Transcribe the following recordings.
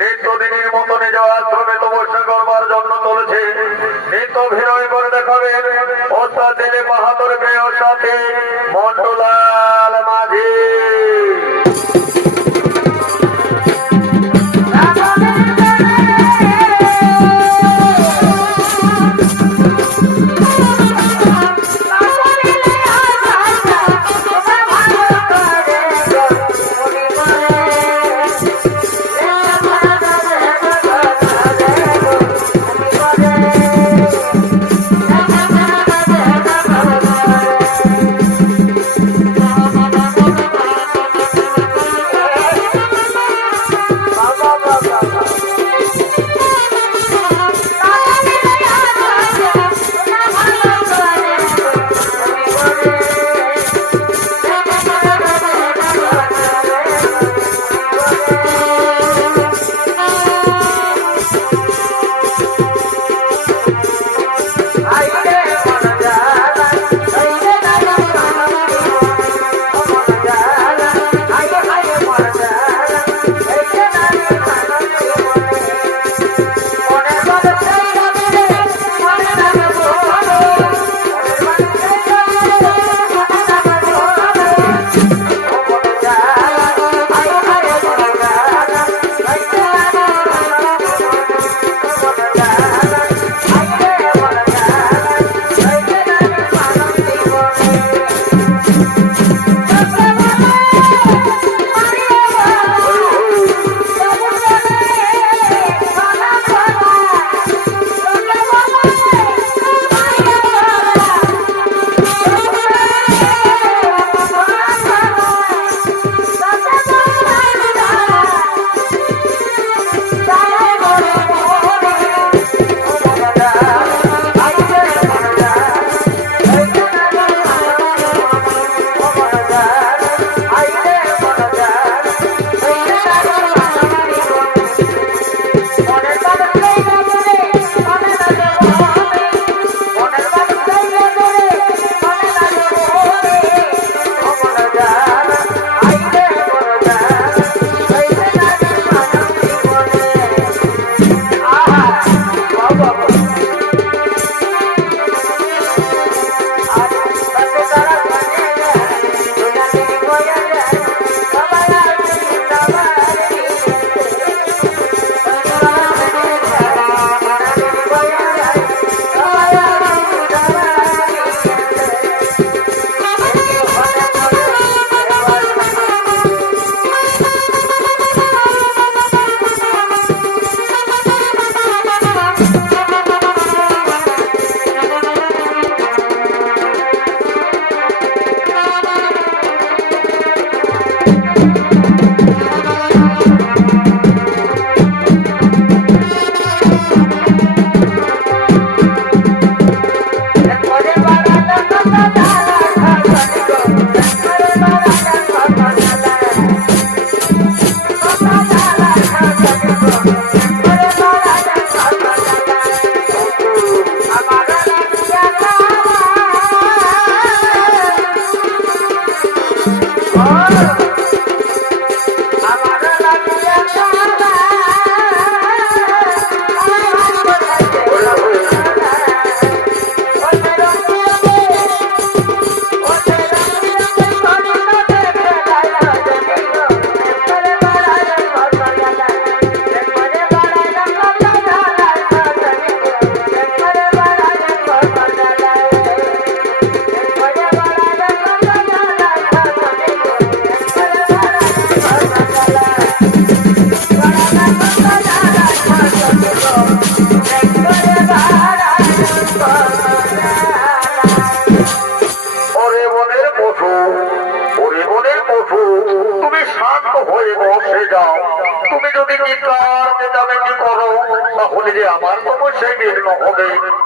নিত্যদিনের মতো নিজ আশ্রমে তপস্যা করবার জন্য চলেছে। নিত্য অভিনয় করে দেখাবেন ওস্তাদ দিলীপ বাহাদুর প্রিয় সাথে মন্টুলাল মাঝি।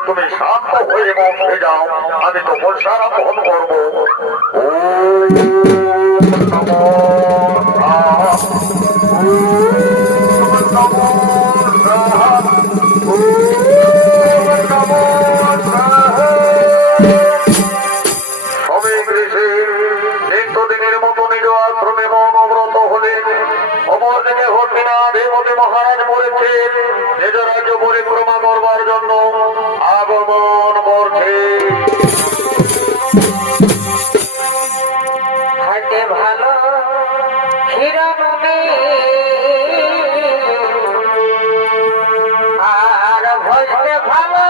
তুমি শান্ত হয়ে বসে যাও, আমি তপস্যা আরম্ভ করবো। সবে গৃহে নিত্য অপরদিকে হস্তিনাথ হেমতি মহারাজ বলেছেন নিজ রাজ্য পরিক্রমা করবার জন্য আগমন করছে। হাতে ভালো ক্ষীরনদী আর ভজতে ভালো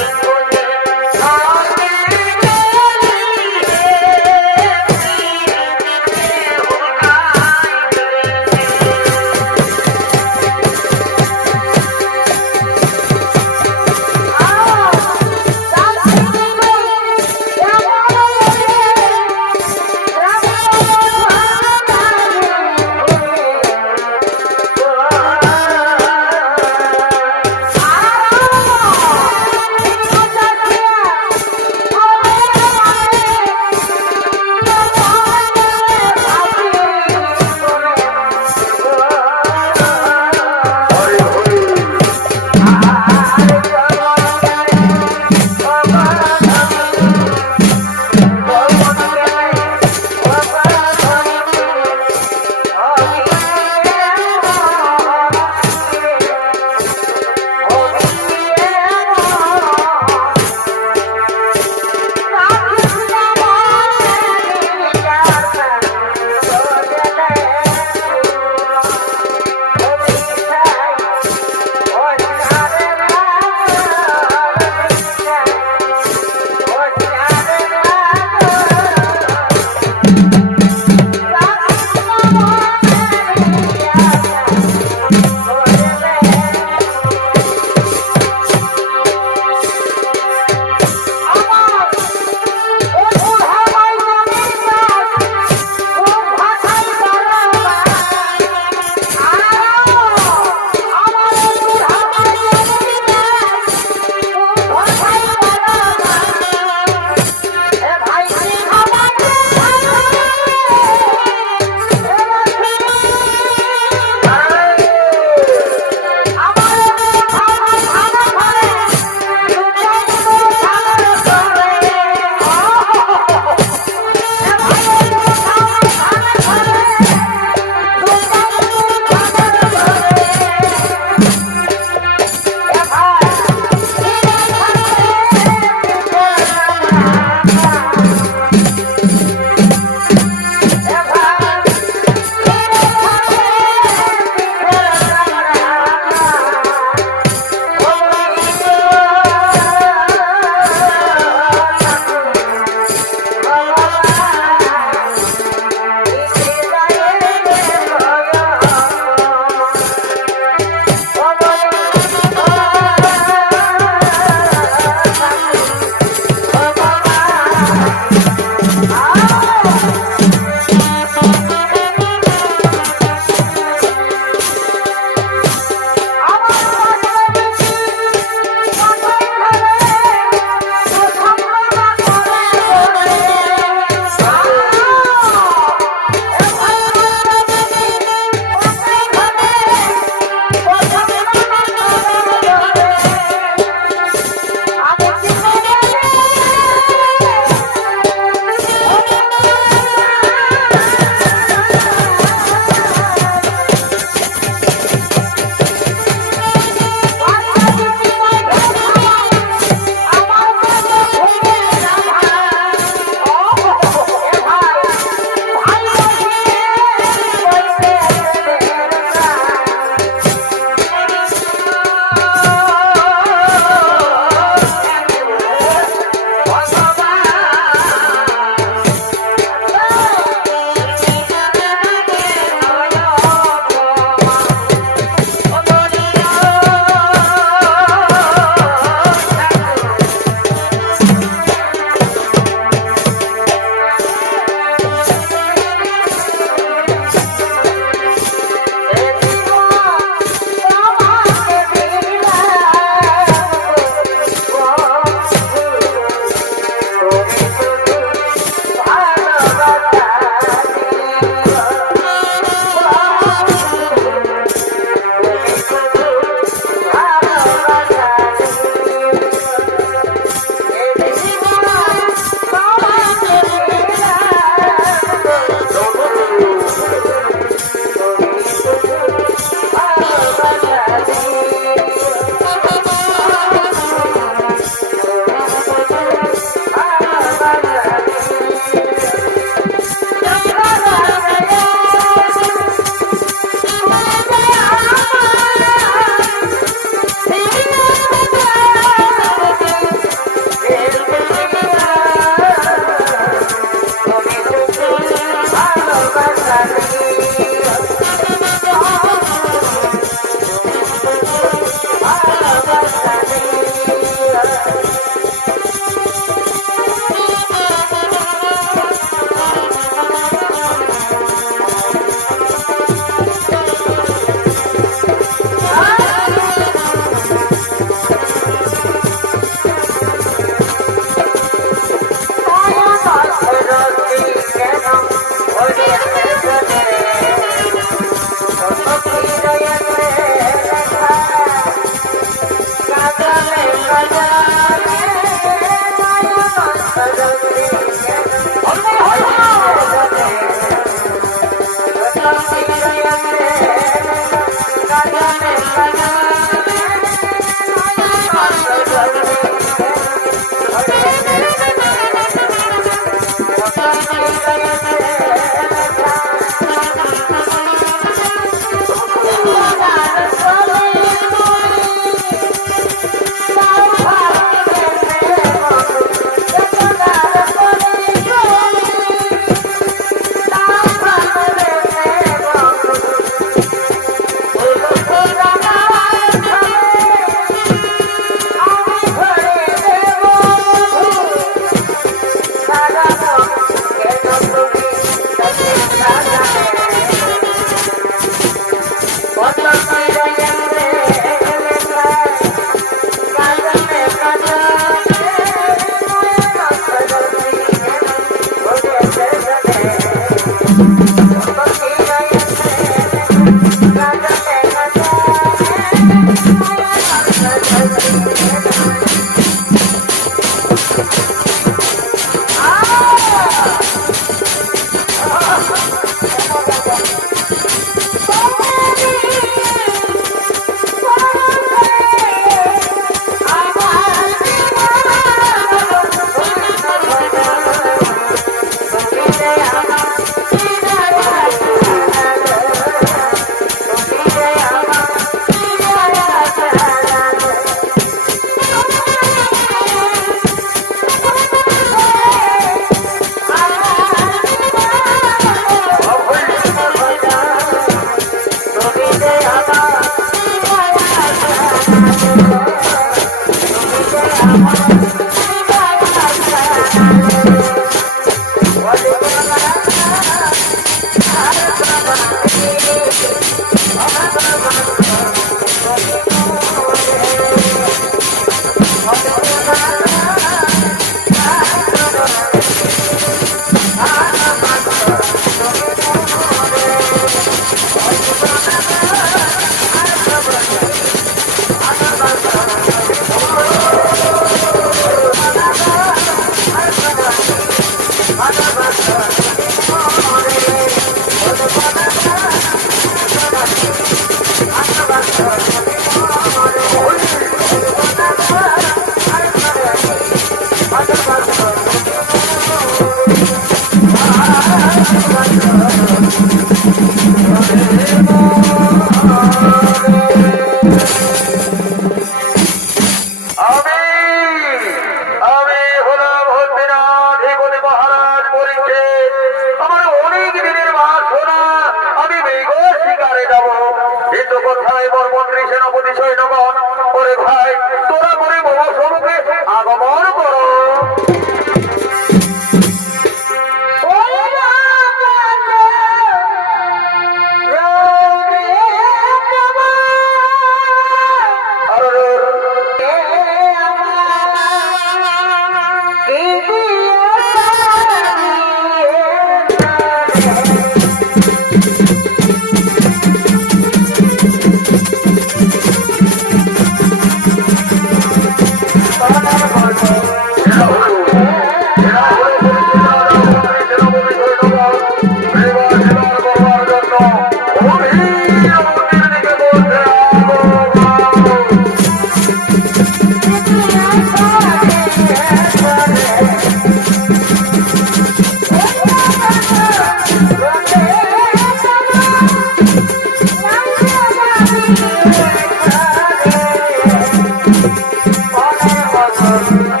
Thank you.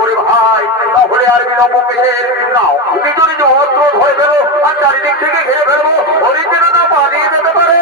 ওরে ভাই তাহলে আর বিলম্ব কিসের? নাও নিজ নিজ অস্ত্র ধরে ফেলো আর চারিদিক থেকে ঘিরে ফেলবো, ওরে যেন না পালিয়ে যেতে পারে।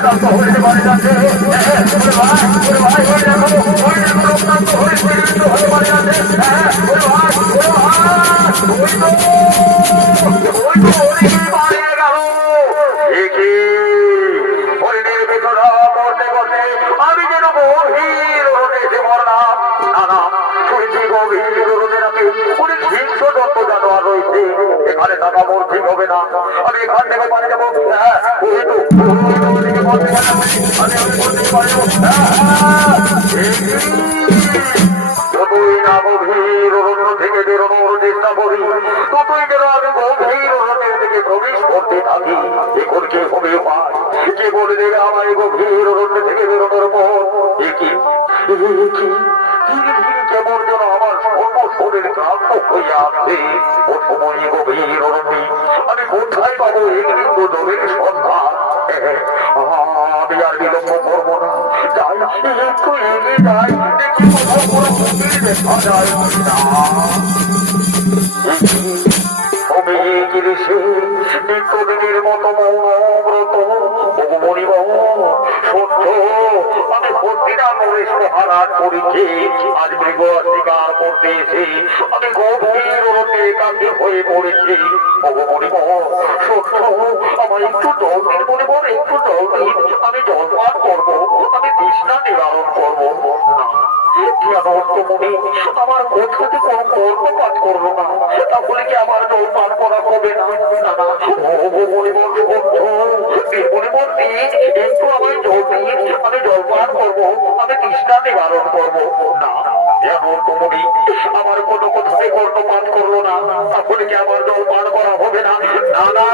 রক্তাক্ত হয়ে বাড়ি যাচ্ছে ভাই ওই দেখো রক্তাক্ত হয়ে বাড়ি যাচ্ছে পালিয়ে গেল একে হরিণের ভিতরা মরতে করতে আমি যেন গভীর রোদে এসে মরলাম না না শুনেছি গভীর রোদে নাকি অনেক হিংস্র যত জানোয়ার রয়েছে এখানে থাকা মোর ঠিক হবে না আমি এখান থেকে পারে যাবো যতই না গভীর অরণ্য থেকে বেরোনোর চেষ্টা করি ততই যেন আমি গভীর অরণ্যের দিকে প্রবেশ করতে থাকি এখন কে হবে উপায় কে বলে দেবে আমায় গভীর অরণ্য থেকে বেরোনোর পর কি ধীরে ধীরে কেমন যেন আমার সর্বশরীর ক্লান্ত হয়ে আসছে ও সময় গভীর অরণ্যে আমি কোথায় পাবো একটু জলের সন্ধান আমি আর বিলম্ব করবো না যাই একটু এগিয়ে যাই দেখি কোথাও কোনো গভীর দেখা যায় নিত্যদিনের মতো মৌনব্রত মণিব সত্য আমি হারাত করেছি আজ মৃগ শিকার করতে এসে আমি গভীর একাকী হয়ে পড়েছি মণিব সত্য আমার একটু জল দিন মণিব একটু জল দিন আমি জল পান করবো আমি তৃষ্ণা নিবারণ করবো না আমার কোথাতে কোন কর্মপাত করলো না তাহলে কি আমার জল পান করা হবে না একটু আমার জল দিয়ে আমি জল পান করবো আমি তৃষ্ণা নিবারণ করবো না আমার কোনো কোথায় কর্ণপাত করলো না তাহলে কি আমার জল পান করা হবে না না না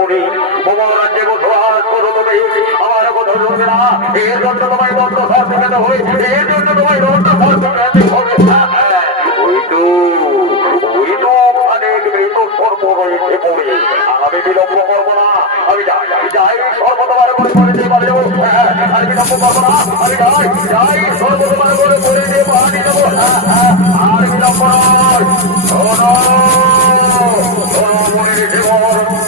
মনি তোমার রাজ্যে বসবাস করো তুমি আমার কথা শুনবে না এর জন্য তোমায় দণ্ড শাস্তি হবে এর জন্য তোমায় দণ্ড শাস্তি হবে ওই তো অনেক মৃত সর্প রয়েছে পড়ে আর আমি বিলম্ব করবো না আমি যাই সর্ব তোমার করে করে দিয়ে পারে যাবো আর বিলম্ব করবো না আমি যাই সর্ব তোমার করে করে দিয়ে পারে যাবো আর বিলম্ব নয় মনে রেখে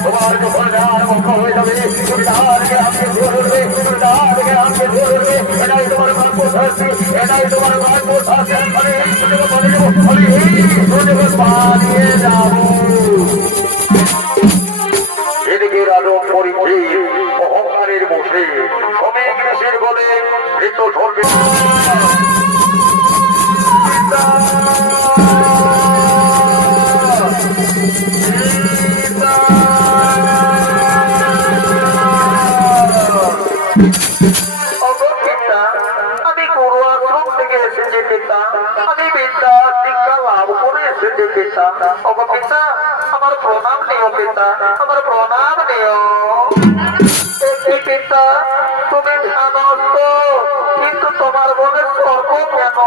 তোমার যখন যার পক্ষ হয়ে যাবে তুমি তারকে আমাকে ধরবে তুমি তারকে আমাকে ধরবে এটাই তোমার গল্প শাস্তি এটাই তোমার গল্প শাস্তি আমি এই সুযোগ পালিয়ে যাবো আমি এই সুযোগ পালিয়ে যাবো এদিকে রাজক পরিচি অহংকারের বসে শ্রমিক দেশের বলে মৃত সর্বে আমি গুরু আশ্রম থেকে এসেছি পিতা আমি বিদ্যা শিক্ষা লাভ করে এসেছি পিতা পিতা আমার প্রণাম নিও পিতা আমার প্রণাম নিও পিতা তুমি জানস্ত কিন্তু তোমার মনে সর্ব কেন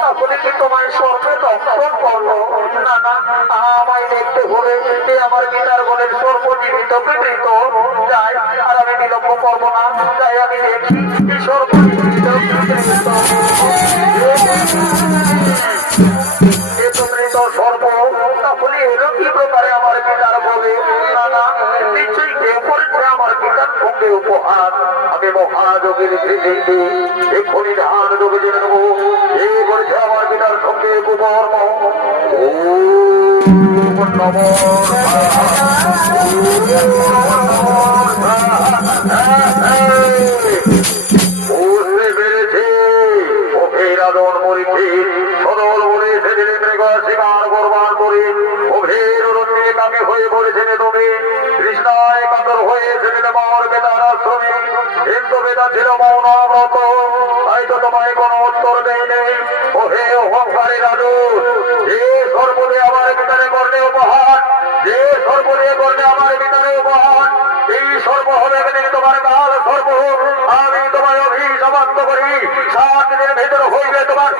তাহলে কি তোমায় সর্বে দর্শন করলো না না আমায় দেখতে হবে আমার পিতার মনের সর্বজীবিত পীড়িত যাই আর আমি বিলম্ব করবো না যাই আমি দেখি সর্বজীবিত সর্ব তাহলে এলো কি প্রকারে আমার পিতার বলে না না নিশ্চয়ই কেউ করেছে আমার পিতার সঙ্গে উপহার আমি মহাযোগের স্মৃতিতে এক্ষুনি ধান যোগে জেনে নেবো এ করেছে আমার পিতার সঙ্গে কুকর্ম বুঝতে পেরেছে ওকে রাজন মরিছে সদল বলে সেদিন শিকার করবার করে গভীর অরণ্যে কাকে হয়ে পড়েছেন তুমি কৃষ্ণায় কাতর হয়ে সেদিন মার বেতার আশ্রমে হিন্দু বেতা ছিল মৌনব্রত হয়তো তোমায় কোনো উত্তর দেয়নি ও হে অহংকারী রাজু যে সর্বদে আমার ভিতরে করলে উপহার যে সর্বদে করলে আমার ভিতরে উপহার এই সর্ব হবে তোমার কাল সর্ব আমি তোমায় অভিশাপান্ত করি 7 দিনের ভেতর হইবে তোমার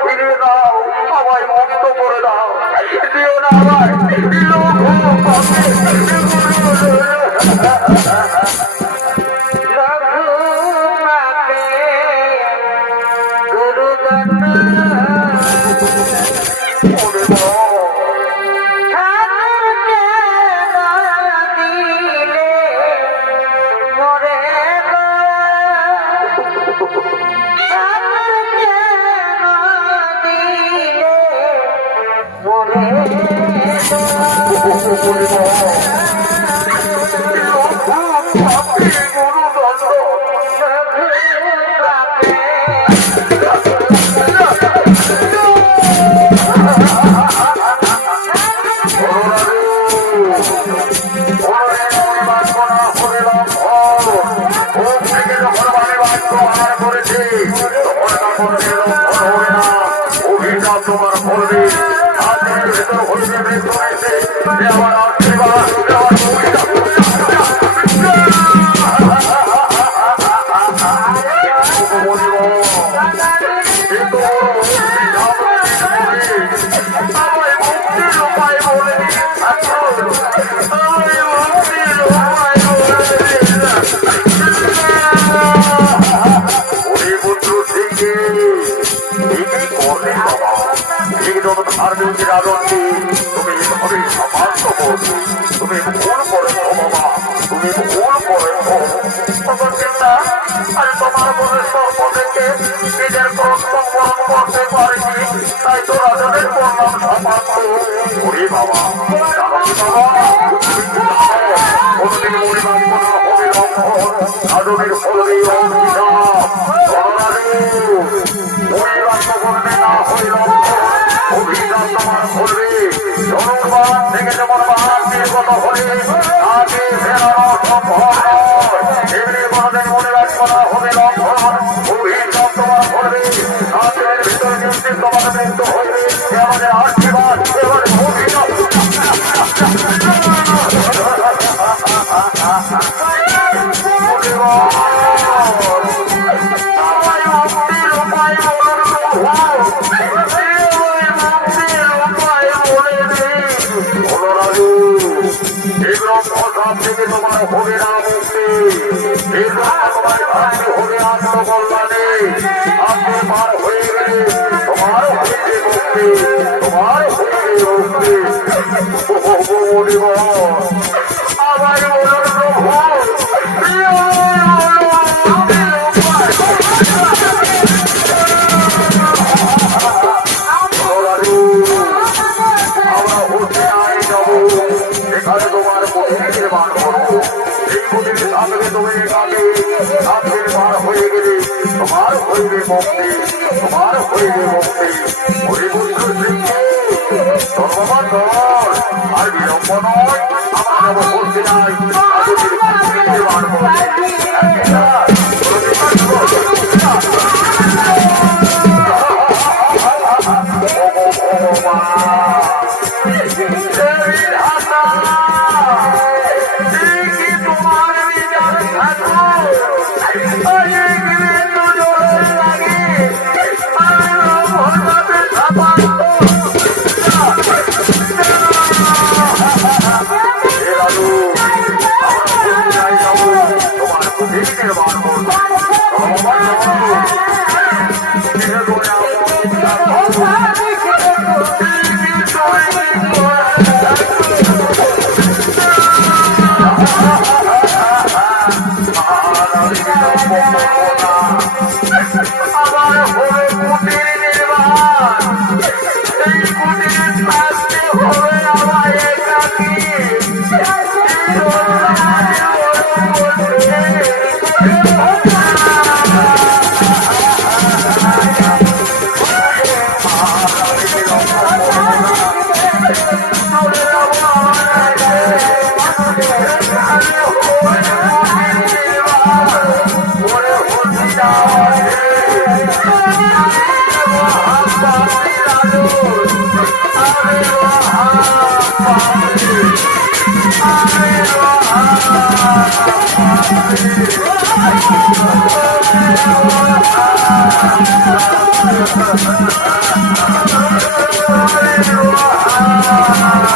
ফিরিয়ে দাও আমায় মুক্ত করে দাও দিও না আমার লঘু পাপে তোমার বলবে আজকের ভেতর হইবে মৃত্যু হয়েছে আমার আশীর্বাদ তুমি এভাবে সামান্য করছো তুমি ভুল করেছো বাবা তুমি ভুল করেছো চিন্তা আরে তোমার মনে সর্বদেরকে নিজের কর্তব্য করতে পারিনি তাই তো রাজাদের করলাম সামান্য ওরে বাবা কোনদিন পরিমাণ করা হবে লঙ্ঘন আদমের ফলেই অভিশাপ পরিমাণ করবে না হয় লঙ্ঘন অভিশাপ তোমার করবে জনগণ থেকে যেমন বাহার নির্গত হলে তাকে ফেরানো সম্ভব নয় এমনি কোনদিন মনে রাখ করা হবে লঙ্ঘন অভিশাপ তোমার করবে তাদের ভিতরে নিশ্চিত তোমার মৃত্যু হইবে আমাদের আশীর্বাদ এবারে অভিশাপ থেকে তোমার হবে না মুক্তি তোমার ভাগ্য হবে আত্মকল্যাণে আপনি পার হয়ে গেলে তোমার হইবে মুক্তি তোমার হইবে মুক্তি আবার বলুন প্রভু আমরা হতে আই যাবো এখানে তোমার নির্মাণ করবো এই প্রতিটি সামনে তুমি আগে সামনের পার হয়ে গেলে তোমার হইবে মুক্তি তোমার হইবে মুক্তি সর্বমান দল আর বিলম্ব নয় আমার করতে নাই নির্মাণ করবে Oh,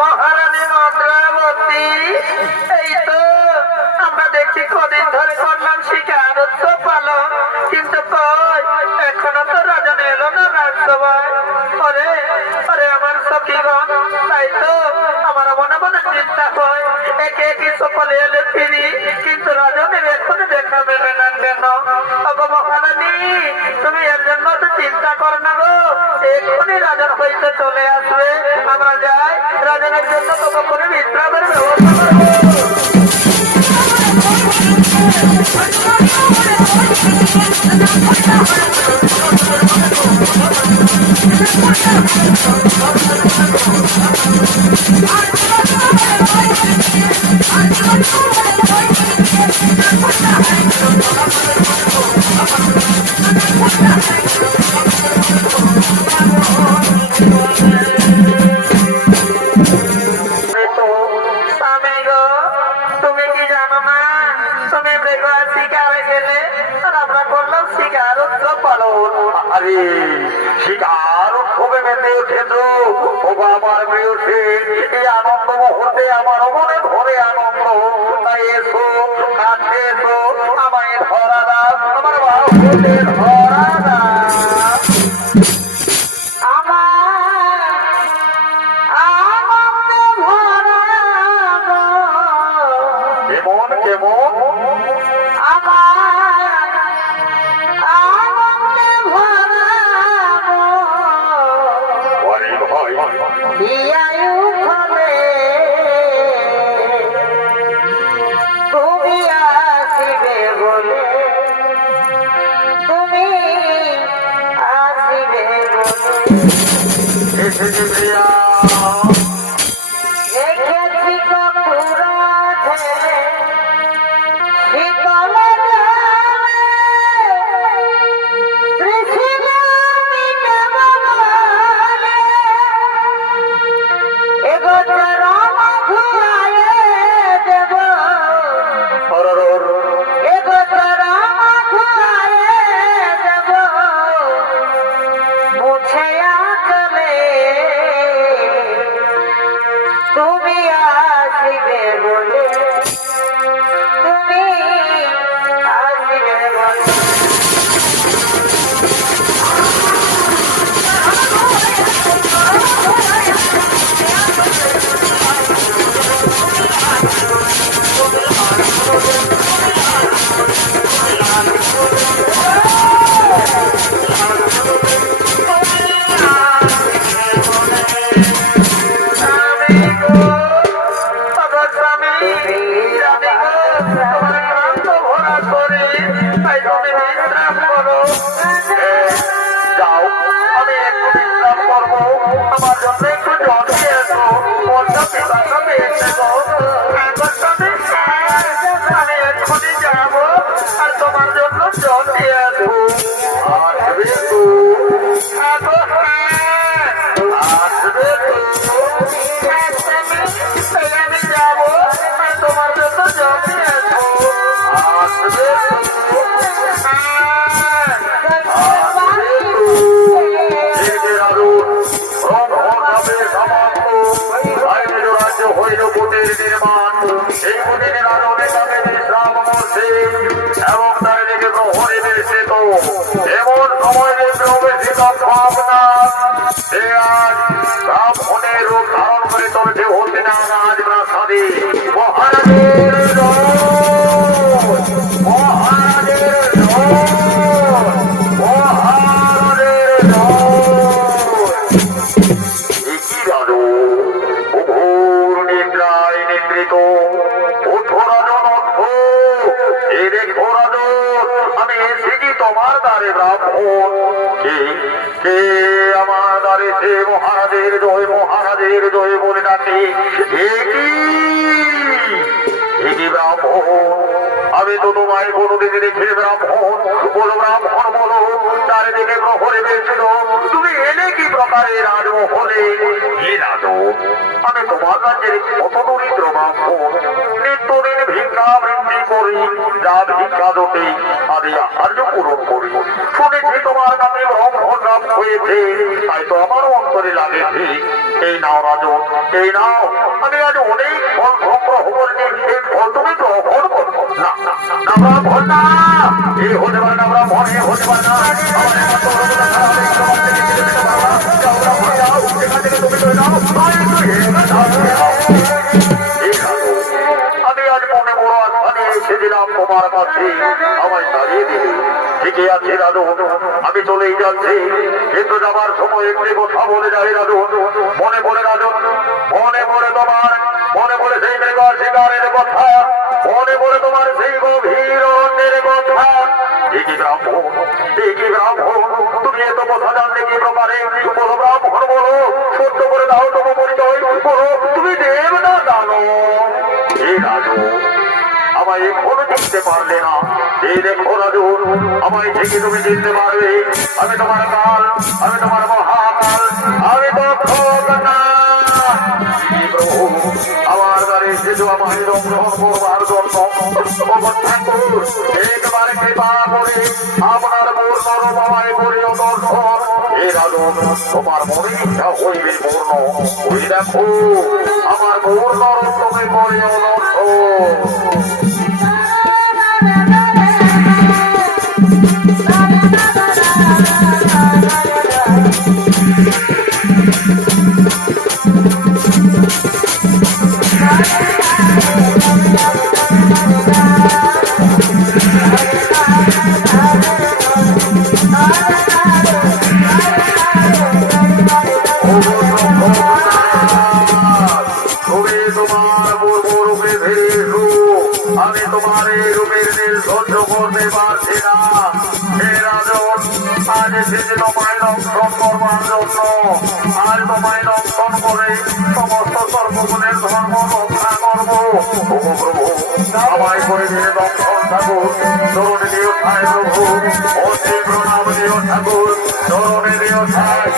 মহারানী মন্ত্রাবতী, এই তো আমরা দেখছি কদিন ধরে করলাম শিকার উৎসব পালন, কিন্তু কই এখনো তো রাজন এলো না রাজসভায়। ওরে ওরে আমার সখীগণ, তাই তো আমার মনে মনে চিন্তা হয় একে একই সকলে এলে ফিরি, কিন্তু রাজনের এখনো দেখা মেলে না কেন? ওগো মহারানী, তুমি এর জন্য তো চিন্তা কর না গো, এক্ষুনি রাজন হইতে চলে আসবে। আমরা যাই, রাজনের জন্য ততক্ষণে বিশ্রামের ব্যবস্থা করবো। স্বামী গো, তুমি কি জানো না, তুমি মৃগয়ার শিকারে গেলে আর আমরা করলাম শিকার উৎসব পালন। আরে শিকার উৎসবে মেতে উঠেছ ও আমার প্রিয়সী, এই আনন্দ মুহূর্তে আমার মনে ধরে আনন্দ। তাই এসো, কাছে এসো, আমায় ধরা দাও, আমার বাহুতে ধরা দাও। আমার হয় বিয়ায়ু ফলে তুমি আসিবে বলে তুমি আসিবে বলে এসেছি প্রিয়া দেখেছি কপুরাধে শীতল জলে তৃষ্ণা মিটাব বলে এগো চরণ ঘুরায়ে দেব সরর এগো চরণ ঘুরায়ে দেব মুছে আঁচলে তুমি আসিবে বলে তুমি আসিবে বলে যাও আমি একটু বিশ্রাম করবো আমার জন্য একটু জল দিয়ে এসো মনটা পিপাসা পেয়েছে গো আমি এক্ষুনি যাবো আর তোমার জন্য জল দিয়ে আসবো আসবে তো আসবে তো আমি যাবো আর তোমার জন্য জল দিয়ে আসবো আসবে এবং তার দিকে প্রহরী বেশি তো এমন সময় প্রবেশিত ভাবনা সে আজ ব্রাহ্মণের রূপ ধারণ করে চলছে হতে না আজ প্রাসাদে মহারাজের মহারাজের মহারাজের কি রাজু ঘোর নিদ্রায় নিদ্রিত ওঠো রাজন ওঠো এই দেখো রাজন আমি এসেছি তোমার দ্বারে ব্রাহ্মণ কে কে আমার দ্বারে সে মহারাজের জয় বলে ডাকে এটি ব্রাহ্মণ আমি তো তোমায় কোনোদিন দেখি ব্রাহ্মণ বলো ব্রাহ্মণ বলো তার দিকে প্রহরে বেছিল তুমি এলে কি প্রকারে রাজমহলে কি রাজু আমি তোমার রাজ্যের কত দরিদ্র ব্রাহ্মণ নিত্যদিন ভিক্ষা বৃদ্ধি করি যা ভিক্ষা দোটে আমি আহার্য পূরণ করি শুনেছি তোমার কাছে ব্রাহ্মণ লাভ হয়েছে তাই তো আমারও অন্তরে লাগেছে এই নাও রাজন এই নাও আমি আজ অনেক ফল সংগ্রহ করেছি এই ফল তুমি গ্রহণ করো না না ব্রাহ্মণ না এই হতে পারে না ব্রাহ্মণ এ হতে পারে না আমার একমাত্র অবদান খারাপ এই তোমার থেকে কেড়ে নিতে পারে না যাও ব্রাহ্মণ যাও এখান থেকে তুমি চলে যাও আমি আজ মনে বড় আস্থানে এসেছিলাম তোমার কাছে আমায় দাঁড়িয়ে দিলে ঠিকই আছে দাদু আমি চলেই যাচ্ছি কিন্তু যাবার সময় একটি কথা বলে যাই দাদু মনে পড়ে দাদু মনে পড়ে তোমার মনে পড়ে সেই মৃগ শিকারের কথা মনে পড়ে তোমার সেই গভীর অরণ্যের কথা ঠিকই ব্রাহ্মণ তুমি এত কথা জানলে কি প্রকারে বলো ব্রাহ্মণ বলো সত্য করে দাও তবু পরিচয় বলো তুমি দেব না জানো এই রাজু আমায় এখনো চিনতে পারলে না এই দেখো রাজু আমায় থেকে তুমি চিনতে পারবে আমি তোমার কাল আমি তোমার মহাকাল আমি তো না প্রভু আমার দ্বারে শিশু আমায় গ্রহণ করবার জন্য ঠাকুর একবার কৃপা করে আপনার পূর্ণ রূপ আমায় করিও দর্শন এ রাজু তোমার মনে ইচ্ছা হইবে পূর্ণ ওই দেখো আমার পূর্ণ রূপ তুমি করিও দর্শন এসেছে তোমায় দংশন করবার জন্য। আজ তোমায় দংশন করে সমস্ত সর্বগুণের ধর্ম রক্ষা করবো। ওগো প্রভু, আমায় করে দিয়ে দংশন ঠাকুর, চরণে দিও ঠায় প্রভু, অতি প্রণাম দিও ঠাকুর, চরণে দিও ঠায়।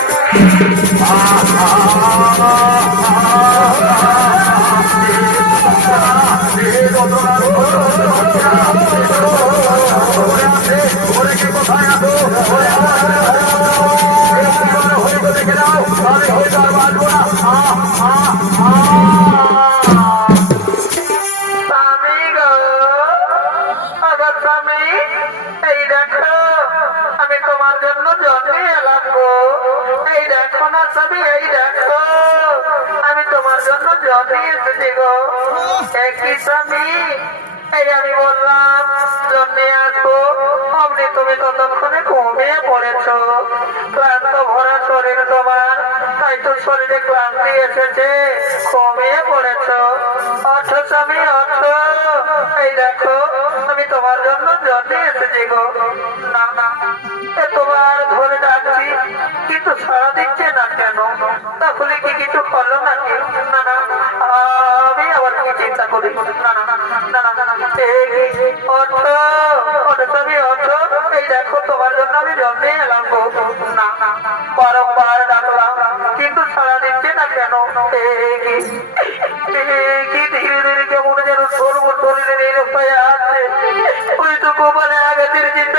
স্বামী গো, আবার স্বামী, এই দেখো আমি তোমার জন্য জন্মে এলাম গো। এই দেখো না স্বামী, এই দেখো আমি তোমার জন্য জন্মে এসেছি গো। একই স্বামী, এই আমি বললাম জন্মে আসবো, অমনি তুমি ততক্ষণে ঘুমিয়ে পড়েছ। ক্লান্ত ভরা শরীর তোমার, তাই তো শরীরে ক্লান্তি এসেছে, ঘুমিয়ে পড়েছ। অর্থ স্বামী অর্থ, এই দেখো আমি তোমার জন্য জন্মে এসেছি গো। না না, তোমার ধরে ডাকছি কিন্তু সারা দিচ্ছে না কেন? তাহলে কি কিছু হলো নাকি? না না, আমি আবার কি চিন্তা করি? না না না না না, অর্থ অর্থ স্বামী অর্থ, এই দেখো তোমার জন্য আমি জন্মে এলাম গো। না না, বারংবার ডাকলাম কিন্তু সারা দিচ্ছে না কেন? কি ধীরে ধীরে কেমন যেন সর্ব শরীরে নীরব হয়ে আছে। ওই তো গোপালে আঘাতের চিহ্ন।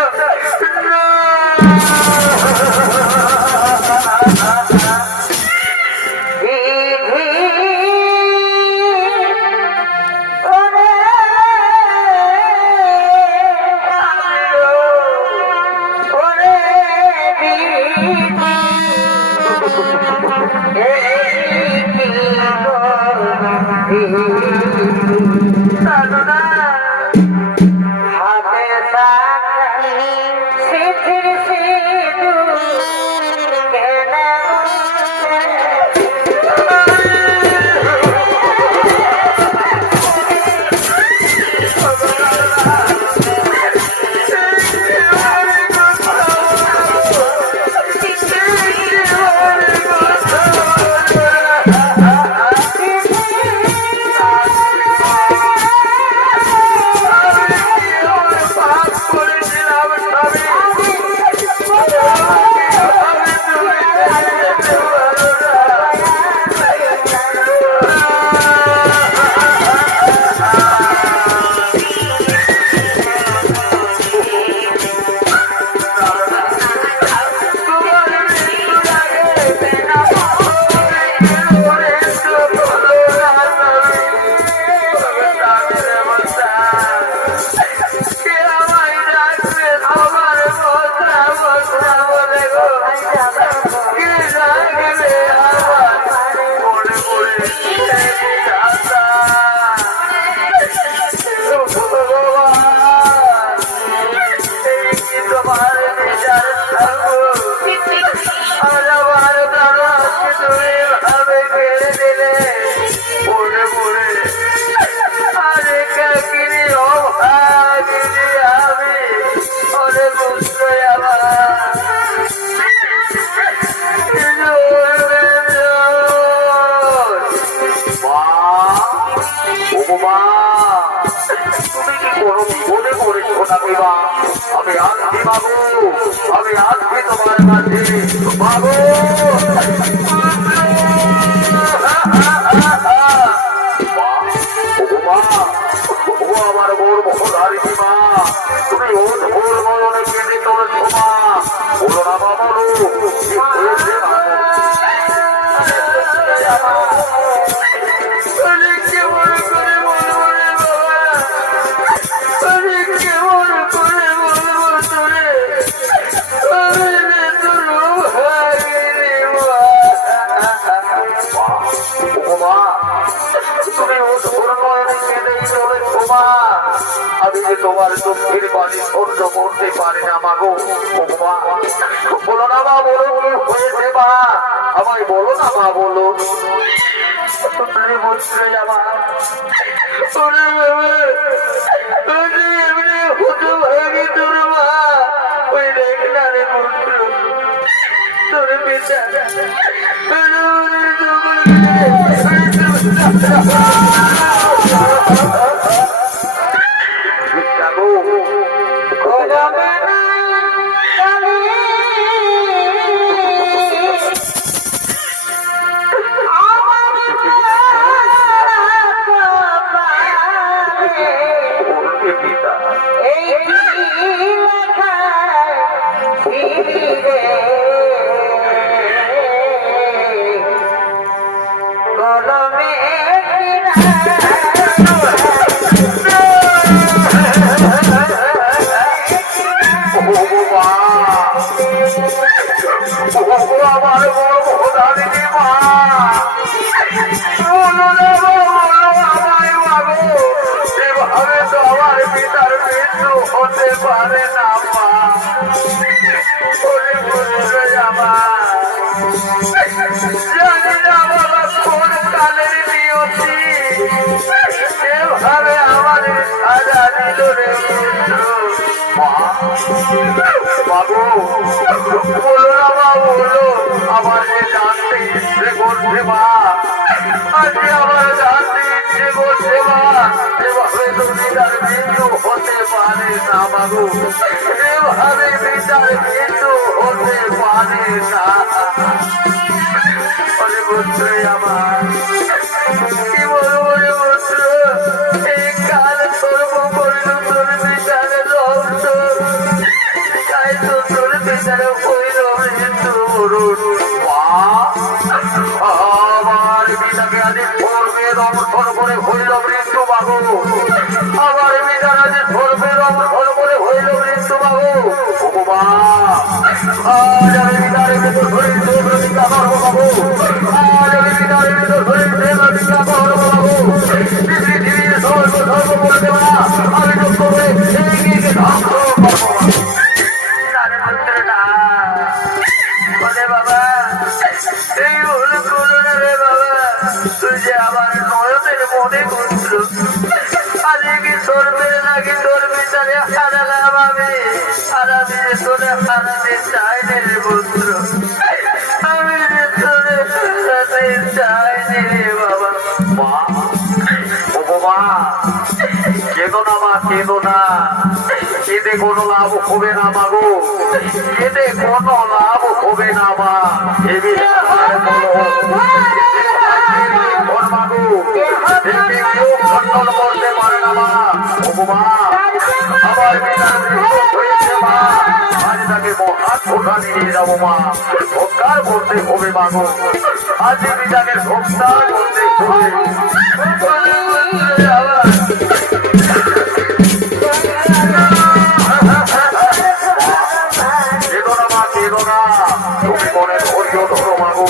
আমি আসছি বাবু, আমি আসছি তোমার কাছে বাবু। আমার বোর মহোধারী মা, তুমি ওর ভোর মরণে কেঁদে চলেছো মা, বলো না বাবা কি হয়েছে আমি যে তোমার চোখের পানি সহ্য করতে পারি না মাগো। বলো না মা, বলো কি হয়েছে মা, আমায় বলো না মা, বলো। ওই দেখ না রে পুত্র তোর পিতা আমার বড় ভোদানিনী মা বলো রে বলো আমায় মাগো এভাবে তো আমার পিতার মৃত্যু হতে পারে না মা ওরে বলবে আমার জানি না বাবা কোন কালের নিয়তি এভাবে আমার সাজা দিল রে মা বাবু বলো না মা বলো আমার যে জানতে ইচ্ছে করছে মা আজকে আমার জানতে ইচ্ছে করছে মা এভাবে তুমি তার মৃত্যু হতে পারে না বাবু এভাবে তার মৃত্যু হতে পারে না অনেক বন্ধু আমার কি বলবো রে বন্ধু এই কাল সর্ব করল তোর বিচারে রক্ত তাই তো তোর বিচারে হইল মৃত্যু আমার পিতাকে আজ ধর্মে দমন করে হইল মৃত্যু বাবু আমার পিতার আজ ধর্মে দমন করে হইল মৃত্যু বাবু মা আজ আমি পিতার ভিতর ধরে প্রতিজ্ঞা করবো বাবু আজ আমি পিতার ভিতর ধরে প্রতিজ্ঞা করবো বাবু পৃথিবীর ধর্ম বলতে না আমি যোগ্য হয়ে এগিয়ে ধ্বংস করবো বাবা এই ভুল করো না রে বাবা তুই যে আমার নয়নের মনে পুত্র আজকে সরবে নাকি তোর বিচারে হারালাম আমি আর আমি যে তোরে হারাতে চাইনি রে পুত্র আমি যে তোরে হারাতে চাইনি রে বাবা মা ও বাবা কেঁদো না মা কেঁদো না এতে কোনো লাভ হবে না মাগো এতে কোনো লাভ হবে না মা এমনি খণ্ডন করতে পারে না মা ও মা আমার হয়েছে মা আজ তাকে মহান ওখানে নিয়ে যাবো মা সৎকার করতে হবে মাগো আজ পিতাকে সৎকার করতে হবে তুমি মনে ধৈর্য ধরো মাগো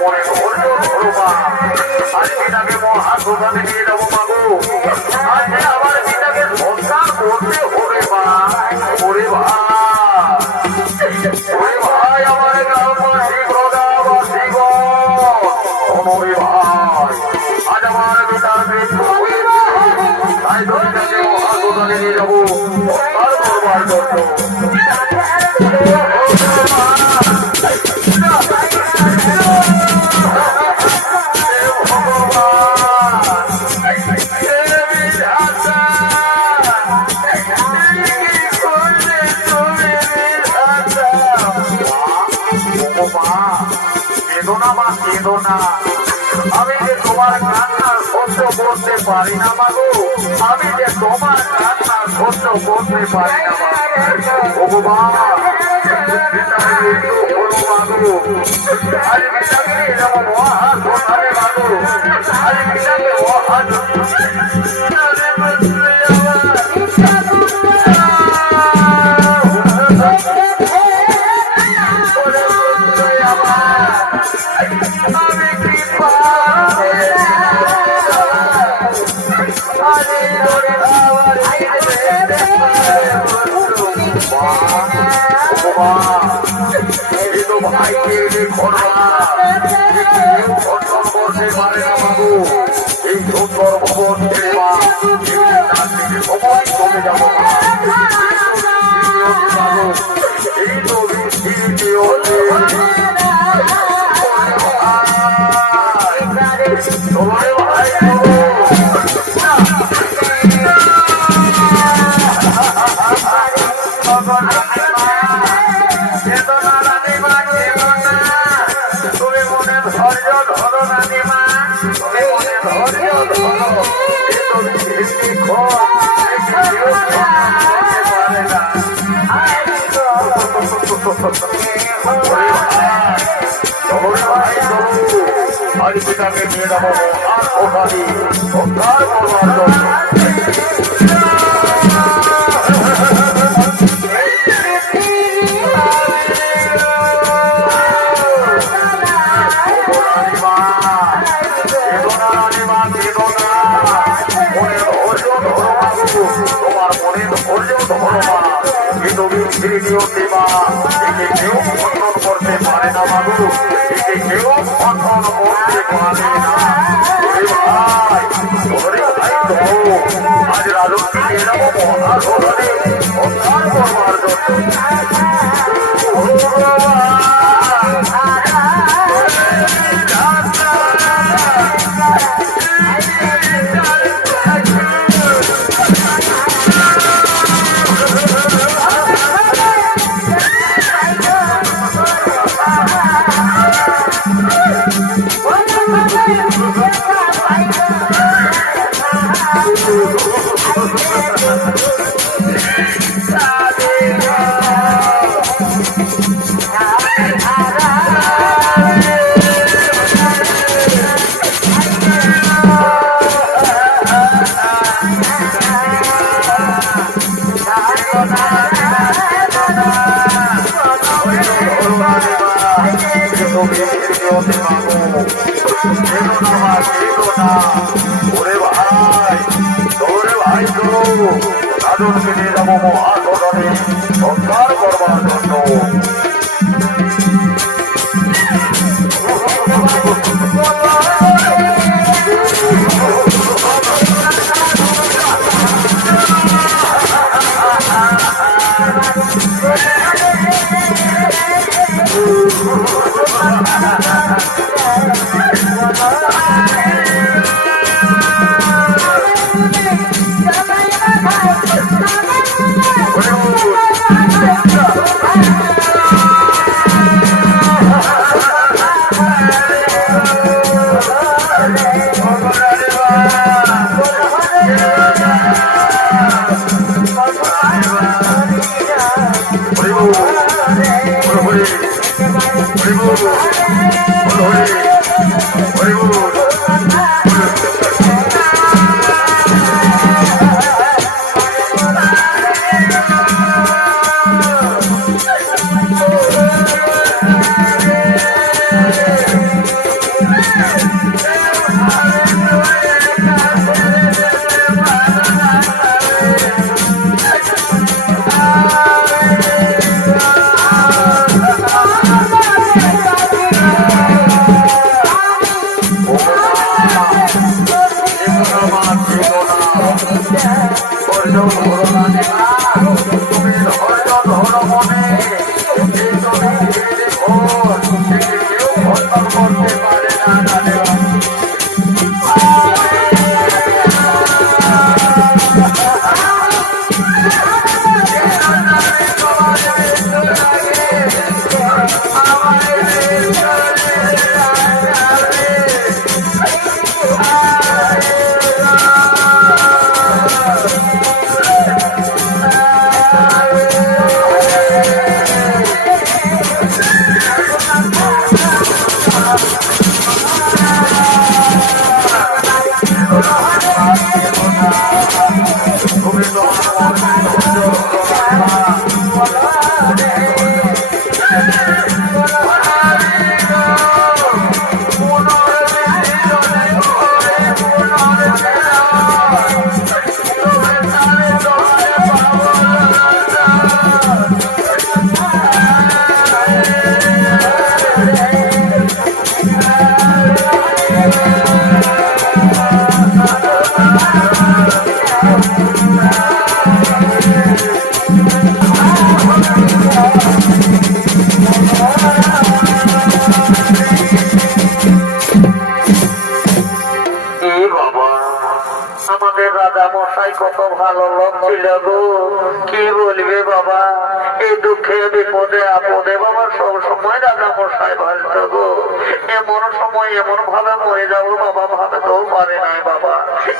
মনে ধৈর্য ধরো মা আজ পিতাকে মহাশোভাতে নিয়ে যাবো মাগো আজ আমার পিতাকে সৎকার করতে হবে মা ওরে ভাই আমার গ্রামবাসী প্রজাবাসী গণরে ভাই আজ আমার পিতার মৃত্যু হয়েছে তাই তো পিতাকে মহাশোভাতে নিয়ে যাবো সৎকার করবার জন্য আমি যে তোমার কান্নার সহ্য করতে পারি না মাগো আমি যে তোমার কান্নার সহ্য করতে পারি না ও বাবা মাগো আজ পিতাকে যেমন মহান কোথায় মাগো আজ পিতাকে মহান ভাইকে করতে পারে না বাবু এই সুন্দর ভবন কমে যাবো তোরে ভাই চেতনা রানীমা চেতনা তুমি মনে ধৈর্য ধরো রানীমা তুমি মনে ধৈর্য ধরো তুমি হিন্দি খোঁজ আজ পিতাকে নিয়ে যাবো আর ওখানে উদ্ধার করবার জন্য তোমার মনে ধৈর্য ধরো মা কিন্তু বিচ্ছিন্নিও দেবা একে কেউ খণ্ডন করতে পারে না বাবু একে কেউ খণ্ডন করতে পারে না ভাই তোরে ভাই তো আজ রাজনীতি নিয়ে যাবো মহাধরণে উদ্ধার করবার জন্য ওরে ভাই তোরে ভাই তো রাজনকে নিয়ে যাবো মহাধরণে উদ্ধার করবার জন্য রাজা মশাই কত ভালো লোক ছিল গো, কি বলবে বাবা, এই দুঃখে বিপদে আপদে বাবা সব সময় রাজা মশাই ভালতো গো। এমন সময় এমন ভাবে মরে যাবো বাবা ভাবতেও পারে নাই বাবা।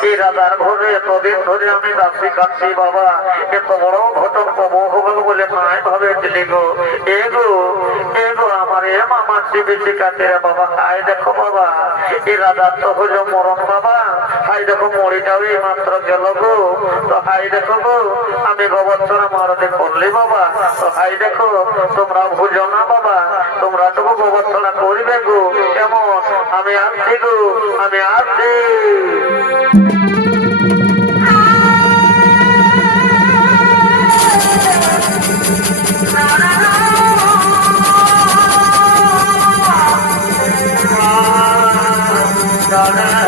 এই রাজার ঘরে এতদিন ধরে আমি দাসি কাটছি বাবা, এত বড় ঘটন কব হবে বলে নাই ভাবেছিলি গো। এগো এগো আমার এ মামার বেশি কাছে বাবা। হাই দেখো বাবা, এই রাজার তো হইল মরণ বাবা। হাই দেখো মরিটাও এই মাত্র গেল গো। তো হাই দেখো গো, আমি গোবর্ধনা মারতে করলি বাবা। তো হাই দেখো, তোমরা ভুজো না বাবা, তোমরা তবু গোবর্ধনা করিবে গো। কেমন আমি আসছি গো, আমি আসছি। জানে